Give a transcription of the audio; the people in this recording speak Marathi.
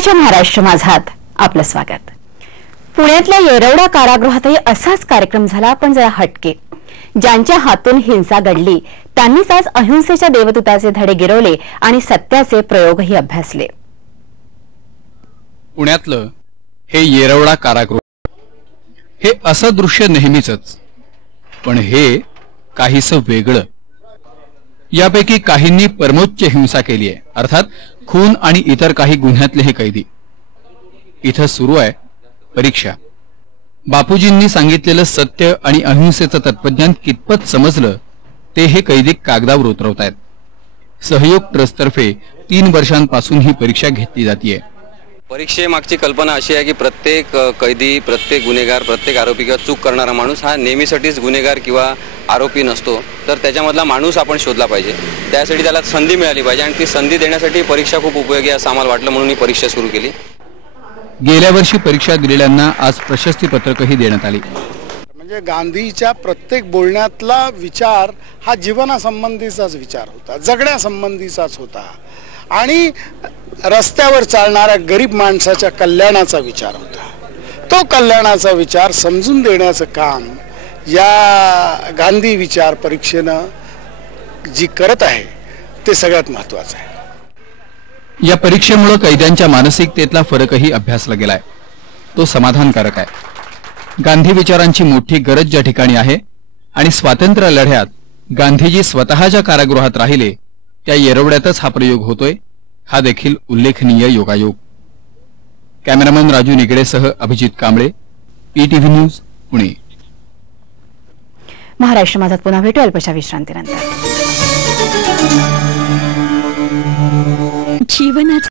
सकाळच्या महाराष्ट्र माझात आपलं स्वागत। पुण्यातल्या येरवडा कारागृहातही असाच कार्यक्रम झाला, पण जरा हटके। ज्यांच्या हातून हिंसा घडली त्यांनीच आज अहिंसेच्या देवदूताचे धडे गिरवले आणि सत्याचे प्रयोगही अभ्यासले। पुण्यातलं हे येरवडा कारागृह हे असं दृश्य नेहमीचंच, पण हे काहीसं वेगळं। यापैकी काहींनी परमोच्च हिंसा केली आहे, अर्थात खून आणि इतर काही गुन्ह्यातले हे कैदी। इथं सुरू आहे परीक्षा। बापूजींनी सांगितलेलं सत्य आणि अहिंसेचं तत्वज्ञान कितपत समजलं ते हे कैदी कागदावर उतरवतायत। सहयोग ट्रस्टतर्फे 3 वर्षांपासून ही परीक्षा घेतली जाते। परीक्षेमागची कल्पना अशी आहे की प्रत्येक कैदी, प्रत्येक गुन्हेगार, प्रत्येक आरोपी किंवा चूक करणारा माणूस हा नेहमीसाठीच गुन्हेगार किंवा आरोपी नसतो, तर त्याच्यामधला माणूस आपण शोधला पाहिजे। त्यासाठी त्याला संधी मिळाली पाहिजे आणि ती संधी देण्यासाठी परीक्षा खूप उपयोगी आहे असं आम्हाला वाटलं, म्हणून ही परीक्षा सुरू केली। गेल्या वर्षी परीक्षा दिलेल्यांना आज प्रशस्ती पत्रकही देण्यात आली। म्हणजे गांधीच्या प्रत्येक बोलण्यातला विचार हा जीवनासंबंधीचाच विचार होता, जगण्यासंबंधीचाच होता आणि रस्त्यावर चालणाऱ्या गरीब माणसाच्या कल्याणाचा विचार होता। तो कल्याणाचा विचार समजून देण्याचं काम या गांधी विचार परीक्षेनं जी करत आहे ते सगळ्यात महत्त्वाचं आहे। या परीक्षेमुळे कैद्यांच्या मानसिकतेतला फरकही अभ्यासला गेलाय, तो समाधानकारक आहे। गांधी विचारांची मोठी गरज ज्या ठिकाणी आहे आणि स्वातंत्र्य लढ्यात गांधीजी स्वतःच्या कारागृहात राहिले त्या येरवड्यातच हा प्रयोग होतोय, हा देखील उल्लेखनीय योगायोग। कॅमेरामन राजू निगडेसह अभिजित कांबळे, ईटीव्ही न्यूज, पुणे। महाराष्ट्र माझात पुन्हा भेटू अल्पशा विश्रांतीनंतर। जीवनाचा